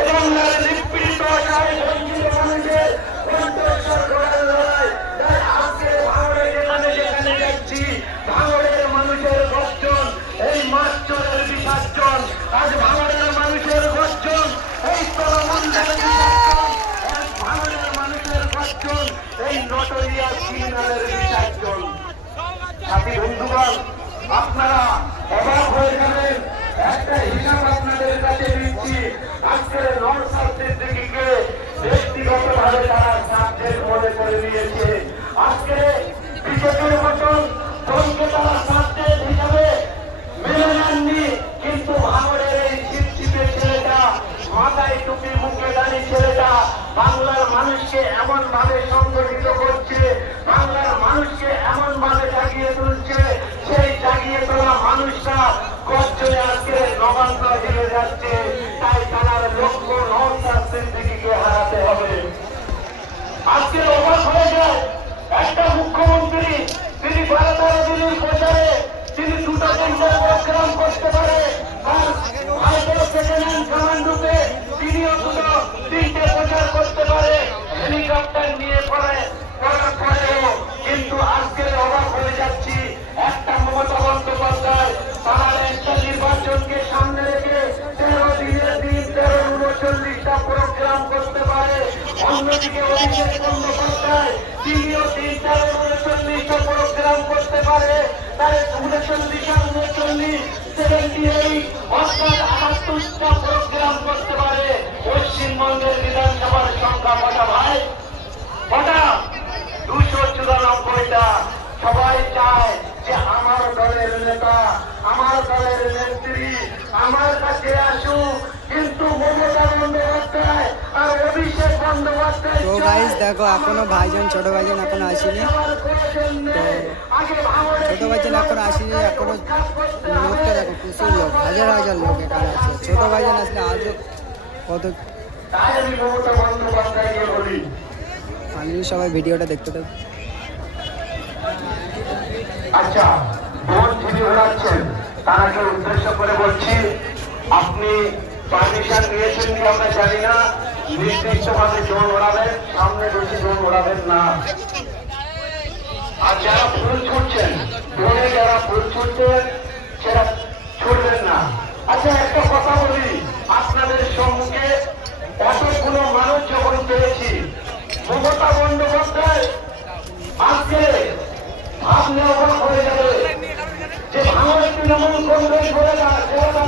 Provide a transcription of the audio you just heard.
এবং নিপীড়িত বঞ্চিত মানুষের কণ্ঠস্বর করার লড়াই। তাই আজকে ভাঙড়ে যেখানে যেখানে যাচ্ছি, ভাঙড়ের মানুষের গর্জন, এই মাস্টারের বিসর্জন। আজ ভাঙড়ের মানুষের গর্জন, এই তৃণমূলের বিসর্জন। আজ ভাঙড়ের মানুষের গর্জন, এই নটরিয়া ক্রিমিনালের বিসর্জন। সাথী বন্ধুগণ, আপনারা অবাক হয়ে যাবেন। একটা হিসাব আপনাদের কাছে দিচ্ছি। আজকের নওশাদ সিদ্দিকীকে ব্যক্তিগতভাবে তারা সাবজেক্ট মনে করে নিয়েছে। আজকে বিজেপির মতন দলকে তারা সাবজেক্ট হিসাবে মেনে নেননি, কিন্তু ভাঙড়ের এই চিপচিপে ছেলেটা, মাথায় টুপি মুখে দাঁড়ি ছেলেটা বাংলার মানুষকে এমন ভাবে সংগঠিত করছে, বাংলার মানুষকে এমন ভাবে জাগিয়ে তুলছে, সেই জাগিয়ে তোলা মানুষরা গর্জনে আজকে নবান্ন হেরে যাচ্ছে। তাই তার লক্ষ্য নওশাদ সিদ্দিকীকে হারাতে হবে। আজকে অবাক হয়ে যায়, একটা মুখ্যমন্ত্রী তিনি 12-13 দিনের প্রচারে তিনি 2-3টা প্রোগ্রাম করতে পারে, আর ভারতের সেকেন্ড হ্যান্ড কমান্ডোতে তিনিও 2-3টে প্রচার করতে পারে, হেলিকপ্টার নিয়ে করার পরেও। কিন্তু আজকে অবাক হয়ে যাচ্ছি, একটা মমতা বন্দ্যোপাধ্যায় তার একটা নির্বাচনকে সামনে রেখে 13 দিনের দিন 13-39টা প্রোগ্রাম করতে পারে। অন্যদিকে অভিষেক বন্দ্যোপাধ্যায় তিনিও 3-39টা প্রোগ্রাম করতে পারে। তাই 39-39-78 অর্থাৎ 78টা প্রোগ্রাম করতে পারে। পশ্চিমবঙ্গের বিধানসভার সংখ্যা কটা ভাই? কটা? 294টা। সবাই চায় যে আমার দলের নেতা, আমার দলের নেত্রী আমার কাছে আসুক, কিন্তু মমতা বন্দ্যোপাধ্যায় আর অভিষেক বন্দ্যোপাধ্যায় তো গাইস দেখো এখনো ভাইজান ছোট ভাইজান এখনো আসেনি, ছোট ভাইজান এখনো আসেনি। এখনো লোকটা দেখো প্রচুর লোক, হাজার হাজার লোক এখানে আছে। ছোট ভাইজান আসলে আজও কত। আমি মমতা বন্দ্যোপাধ্যায়কে বলি, আমি সবাই ভিডিওটা দেখতে থাকবো। আচ্ছা, ভোট যিনি ঘোরাচ্ছেন তাকে উদ্দেশ্য করে বলছি, আপনি পারমিশন নিয়েছেন কি আমরা জানি না, নির্দিষ্টভাবে ড্রোন ওড়াবেন, সামনে বেশি ড্রোন ওড়াবেন না। আর যারা ফুল ছুটছেন, ড্রোনে যারা ফুল ছুটছেন সেটা ছুটবেন না। আচ্ছা, একটা কথা বলি, আপনাদের সম্মুখে এতগুলো মানুষ যখন পেয়েছি, মমতা বন্দ্যোপাধ্যায় আজকে ভাবলে অবাক হয়ে যাবে যে ভাঙড়ের তৃণমূল কংগ্রেস বলে না।